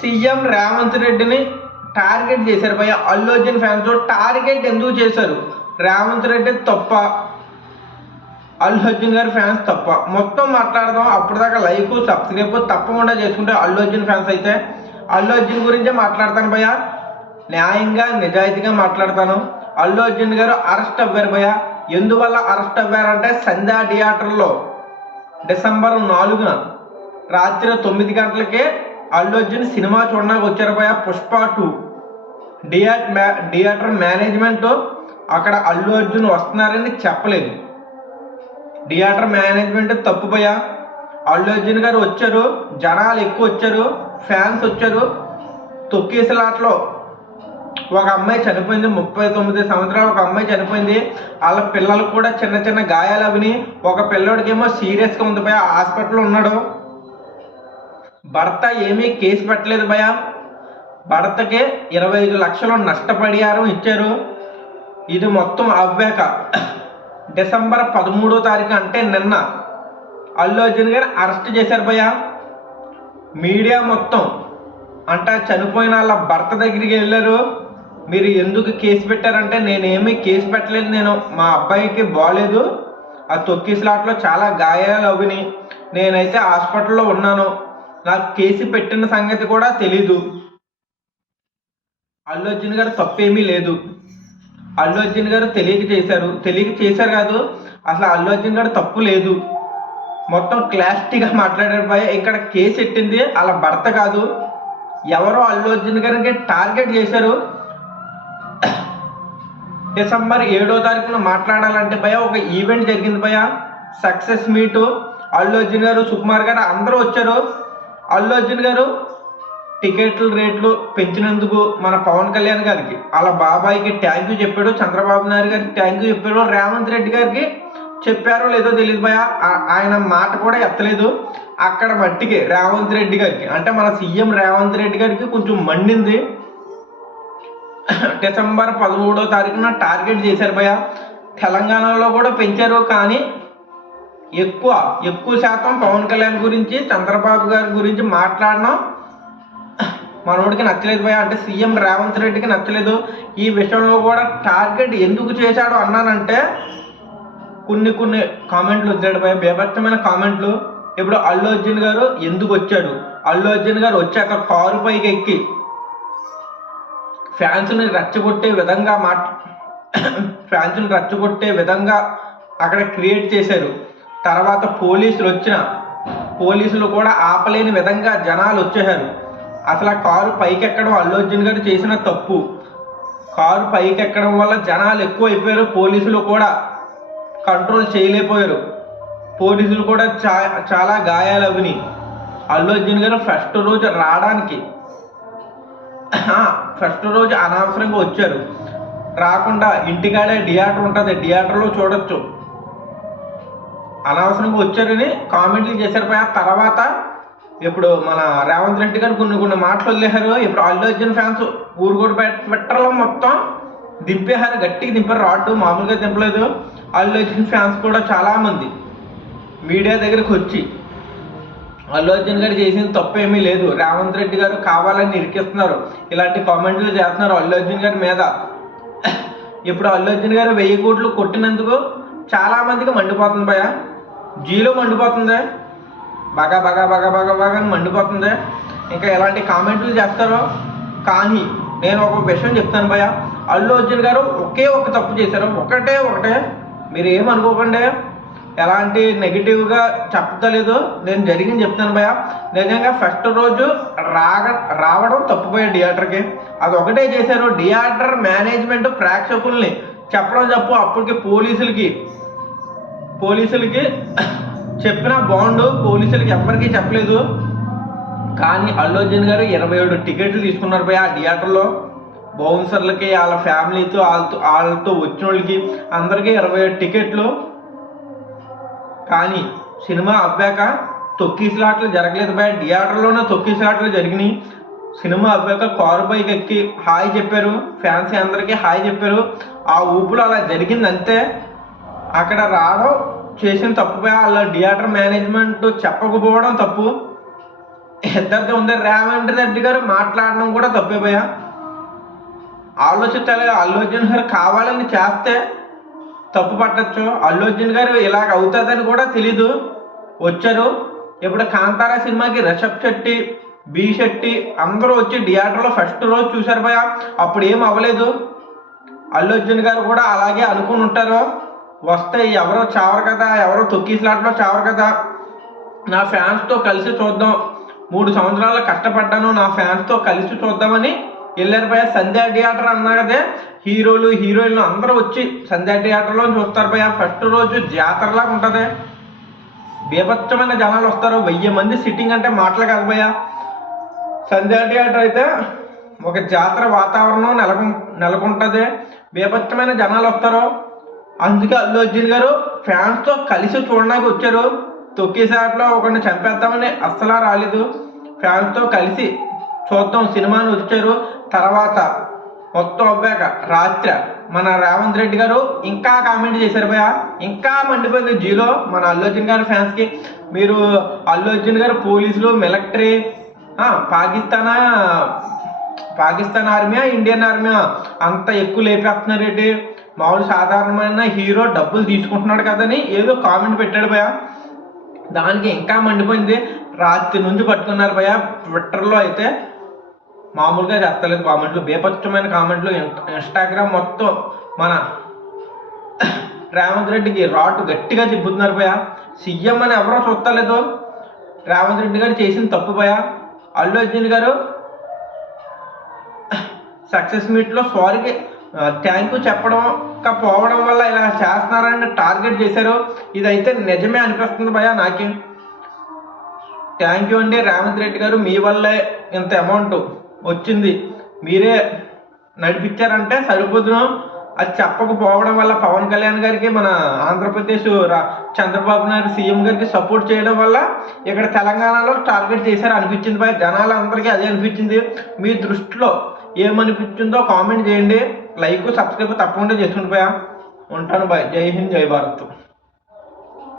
CM Revanth రెడ్డిని target చేశారు భయ్య. అల్లు అర్జున్ ఫ్యాన్స్ టార్గెట్ ఎందుకు చేశారు? రేవంత్ రెడ్డి తప్ప, అల్లు అర్జున్ గారి ఫ్యాన్స్ తప్ప? మొత్తం మాట్లాడదాం. అప్పటిదాకా లైక్ సబ్స్క్రైబ్ తప్పకుండా చేసుకుంటే అల్లు అర్జున్ ఫ్యాన్స్ అయితే అల్లు అర్జున్ గురించే మాట్లాడతాను భయ్య. న్యాయంగా నిజాయితీగా మాట్లాడతాను. అల్లు అర్జున్ గారు అరెస్ట్ అవ్వారు భయ్య. ఎందువల్ల అరెస్ట్ అవ్వారంటే సంధ్యా థియేటర్లో డిసెంబర్ 4న రాత్రి 9 గంటలకే అల్లు అర్జున్ సినిమా చూడడానికి వచ్చారు భయ్య. పుష్ప 2 థియేటర్ మేనేజ్మెంట్ అక్కడ అల్లు అర్జున్ వస్తున్నారని చెప్పలేదు. థియేటర్ మేనేజ్మెంట్ తప్పు భయ్య. అల్లు అర్జున్ గారు వచ్చారు, జనాలు ఎక్కువ వచ్చారు, ఫ్యాన్స్ వచ్చారు. తొక్కేసలాట్లో ఒక అమ్మాయి చనిపోయింది, 39 సంవత్సరాలు ఒక అమ్మాయి చనిపోయింది. వాళ్ళ పిల్లలకు కూడా చిన్న చిన్న గాయాలు అవిని. ఒక పిల్లోడికేమో సీరియస్గా ఉంది భయ, హాస్పిటల్లో ఉన్నాడు. భర్త ఏమీ కేసు పెట్టలేదు భయ. భర్తకి 25 లక్షలు నష్టపరిహారం ఇచ్చారు. ఇది మొత్తం అవ్వాక డిసెంబర్ 13వ తారీఖు అంటే నిన్న అల్లు అర్జున్ గారు అరెస్ట్ చేశారు భయ. మీడియా మొత్తం అంటే చనిపోయిన వాళ్ళ భర్త దగ్గరికి వెళ్ళారు. మీరు ఎందుకు కేసు పెట్టారంటే నేనేమీ కేసు పెట్టలేదు, నేను మా అబ్బాయికి బాగాలేదు, ఆ తొక్కిసలాట్లో చాలా గాయాలు అవిని, నేనైతే హాస్పిటల్లో ఉన్నాను, నాకు కేసు పెట్టిన సంగతి కూడా తెలీదు. అల్లు అర్జున్ గారు తప్పేమీ లేదు. అల్లు అర్జున్ గారు తెలియక చేశారు కాదు, అసలు అల్లు అర్జున్ గారు తప్పు లేదు. మొత్తం క్లారిటీగా మాట్లాడారు భయ. ఇక్కడ కేసు ఎట్టింది వాళ్ళ భర్త కాదు, ఎవరో అల్లు అర్జున్ గారికి టార్గెట్ చేశారు. డిసెంబర్ 7వ తారీఖున మాట్లాడాలంటే భయ ఒక ఈవెంట్ జరిగింది భయ, సక్సెస్ మీట్. అల్లు అర్జున్ గారు, సుకుమార్ గారు అందరూ వచ్చారు. అల్లు అర్జున్ గారు టికెట్ల రేట్లు పెంచినందుకు మన పవన్ కళ్యాణ్ గారికి, వాళ్ళ బాబాయికి థ్యాంక్ యూ చెప్పాడు, చంద్రబాబు నాయుడు గారికి థ్యాంక్ యూ చెప్పాడు, రేవంత్ రెడ్డి గారికి చెప్పారో లేదో తెలియదు భయ, ఆయన మాట కూడా ఎత్తలేదు. అక్కడ మట్టికి రేవంత్ రెడ్డి గారికి అంటే మన సీఎం రేవంత్ రెడ్డి గారికి కొంచెం మండింది. డిసెంబర్ 13వ తారీఖున టార్గెట్ చేశారు భయ. తెలంగాణలో కూడా పెంచారు, కానీ ఎక్కువ శాతం పవన్ కళ్యాణ్ గురించి, చంద్రబాబు గారి గురించి మాట్లాడడం మనోడికి నచ్చలేదు భయ. అంటే సీఎం రేవంత్ రెడ్డికి నచ్చలేదు. ఈ విషయంలో కూడా టార్గెట్ ఎందుకు చేశాడు అన్నానంటే కొన్ని కామెంట్లు వచ్చాడు భయ, బేభత్సమైన కామెంట్లు. ఇప్పుడు అల్లు అర్జున్ గారు ఎందుకు వచ్చాడు, అల్లు అర్జున్ గారు వచ్చాక కారు పైకి ఎక్కి ఫ్యాన్స్ని రెచ్చగొట్టే విధంగా అక్కడ క్రియేట్ చేశారు. తర్వాత పోలీసులు కూడా ఆపలేని విధంగా జనాలు వచ్చేసారు. అసలు ఆ కారు పైకెక్కడం అల్లు అర్జున్ గారు చేసిన తప్పు. కారు పైకెక్కడం వల్ల జనాలు ఎక్కువ అయిపోయారు, పోలీసులు కూడా కంట్రోల్ చేయలేకపోయారు. పోలీసులు కూడా చాలా గాయాలు అవిని. అల్లు అర్జున్ గారు ఫస్ట్ రోజు అనవసరంగా వచ్చారు, రాకుండా ఇంటికాడే థియేటర్ ఉంటుంది, థియేటర్లో చూడొచ్చు, అనవసరంగా వచ్చారని కామెంట్లు చేశారు పై. తర్వాత ఇప్పుడు మన రేవంత్ రెడ్డి గారు కొన్ని మాటలు వదిలేశారు. ఇప్పుడు అల్లు అర్జున్ ఫ్యాన్స్ ఊరుకోటి ట్విట్టర్లో మొత్తం దింపేశారు, గట్టిగా దింపారు. రాడ్డు మామూలుగా దింపలేదు. అల్లు అర్జున్ ఫ్యాన్స్ కూడా చాలామంది మీడియా దగ్గరికి వచ్చి అల్లు అర్జున్ గారు చేసిన తప్పు ఏమీ లేదు, రేవంత్ రెడ్డి గారు కావాలని ఇరికిస్తున్నారు, ఇలాంటి కామెంట్లు చేస్తున్నారు అల్లు అర్జున్ గారి మీద. ఇప్పుడు అల్లు అర్జున్ గారు 1000 కోట్లు కొట్టినందుకు చాలామందికి మండిపోతుంది భయ, జీలో మండిపోతుంది, బాగా అని మండిపోతుంది. ఇంకా ఎలాంటి కామెంట్లు చేస్తారో. కానీ నేను ఒక విషయం చెప్తాను భయ, అల్లు అర్జున్ గారు ఒక తప్పు చేశారు, ఒకటే. మీరు ఏమనుకోకండి, ఎలాంటి నెగిటివ్గా చెప్పలేదు, నేను జరిగింది చెప్తాను భయ. నిజంగా ఫస్ట్ రోజు రావడం తప్పుపోయా థియేటర్కి, అది ఒకటే చేశారు. థియేటర్ మేనేజ్మెంట్ ప్రేక్షకుల్ని చెప్పడం తప్పు. అప్పటికి పోలీసులకి చెప్పినా బాగుండు, పోలీసులకి ఎవ్వరికీ చెప్పలేదు. కానీ అల్లు అర్జున్ గారు 27 టికెట్లు తీసుకున్నారు భయ ఆ థియేటర్లో. బౌన్సర్లకి, వాళ్ళ ఫ్యామిలీతో, వాళ్ళతో వచ్చిన వాళ్ళకి అందరికీ 27 టికెట్లు. కానీ సినిమా అవ్వాక తొక్కిసలాట్లు జరగలేదు భయ, థియేటర్లోనే తొక్కిసలాట్లు జరిగినాయి. సినిమా అవ్వాక కారు పైకి ఎక్కి హాయ్ చెప్పారు, ఫ్యాన్స్ అందరికీ హాయ్ చెప్పారు. ఆ ఊపులో అలా జరిగింది అంతే. అక్కడ రావడం చేసిన తప్పు భయ, వాళ్ళ థియేటర్ మేనేజ్మెంట్ చెప్పకపోవడం తప్పు. ఇద్దరితో ఉంది. రేవంత్ రెడ్డి గారు మాట్లాడడం కూడా తప్పే భయ్యా. ఆలోచించాలి. అల్లు అర్జున్ గారు కావాలని చేస్తే తప్పు పట్టచ్చు. అల్లు అర్జున్ గారు ఇలాగ అవుతుందని కూడా తెలీదు, వచ్చారు. ఇప్పుడు కాంతారా సినిమాకి రిషబ్ శెట్టి, బి శెట్టి అందరూ వచ్చి థియేటర్లో ఫస్ట్ రోజు చూశారు భయ్యా. అప్పుడు ఏం అవ్వలేదు. అల్లు అర్జున్ గారు కూడా అలాగే అనుకుని ఉంటారు, వస్తే ఎవరో చావరు కదా, ఎవరో తొక్కిసలాట్లో చావరు కదా, నా ఫ్యాన్స్తో కలిసి చూద్దాం, 3 సంవత్సరాలు కష్టపడ్డాను, నా ఫ్యాన్స్తో కలిసి చూద్దామని వెళ్ళారు భయ్యా. సంధ్యా థియేటర్ అన్నదే హీరోలు హీరోయిన్లు అందరూ వచ్చి సంధ్యా థియేటర్లో చూస్తారు భయ్యా. ఫస్ట్ రోజు జాతరలాగా ఉంటుంది, బీభత్సమైన జనాలు వస్తారు. 1000 మంది సిట్టింగ్ అంటే మాటలు కాదు భయ్యా. సంధ్యా థియేటర్ అయితే ఒక జాతర వాతావరణం నెలకొంటుంది, బీభత్సమైన జనాలు వస్తారు. అందుకే అల్లు అర్జున్ గారు ఫ్యాన్స్తో కలిసి చూడడానికి వచ్చారు. తొక్కిసాట్లో ఒకరిని చంపేద్దామని అస్సలా రాలేదు, ఫ్యాన్స్తో కలిసి చూద్దాం సినిమాని వచ్చారు. తర్వాత మొత్తం అవ్వాక రాత్రి మన రేవంత్ రెడ్డి గారు ఇంకా కామెంట్ చేశారు భయ్యా. ఇంకా మండిపోయింది జీలో మన అల్లు అర్జున్ గారి ఫ్యాన్స్కి. మీరు అల్లు అర్జున్ గారు పోలీసులు, మిలిటరీ, పాకిస్తాన్ ఆర్మీయా, ఇండియన్ ఆర్మీయా అంత ఎక్కువ లేపేస్తున్నారు ఏంటి, మామూలు సాధారణమైన హీరో డబ్బులు తీసుకుంటున్నాడు కదని ఏదో కామెంట్ పెట్టాడు భయ్యా. దానికి ఇంకా మండిపోయింది. రాత్రి నుంచి పట్టుకున్నారు భయ్యా. ట్విట్టర్లో అయితే మామూలుగా చేస్తలేదు కామెంట్లు, బేపచ్చమైన కామెంట్లు. ఇన్స్టాగ్రామ్ మొత్తం మన రేవంత్ రెడ్డికి రాటు గట్టిగా తిప్పుతున్నారు భయ్యా. సీఎం అని ఎవరో చూస్తలేదు, రేవంత్ రెడ్డి గారు చేసిన తప్పు భయ్యా. అల్లు అర్జున్ గారు సక్సెస్ మీట్లో సారీకి థ్యాంక్ యూ చెప్పకపోవడం వల్ల ఇలా చేస్తున్నారని టార్గెట్ చేశారు. ఇదైతే నిజమే అనిపిస్తుంది భయ్యా నాకే. థ్యాంక్ యూ అండి రేవంత్ రెడ్డి గారు, మీ వల్లే ఇంత అమౌంట్ వచ్చింది, మీరే నడిపించారంటే సరిపోదును. అది చెప్పకపోవడం వల్ల పవన్ కళ్యాణ్ గారికి, మన ఆంధ్రప్రదేశ్ చంద్రబాబు నాయుడు సీఎం గారికి సపోర్ట్ చేయడం వల్ల ఇక్కడ తెలంగాణలో టార్గెట్ చేశారు అనిపించింది భయ్యా. జనాలందరికీ అదే అనిపించింది. మీ దృష్టిలో ఏమనిపించిందో కామెంట్ చేయండి. లైక్, సబ్స్క్రైబ్ తప్పకుండా చేసుకుని భయ్యా. ఉంటాను బాయ్. జై హింద్, జై భారత్.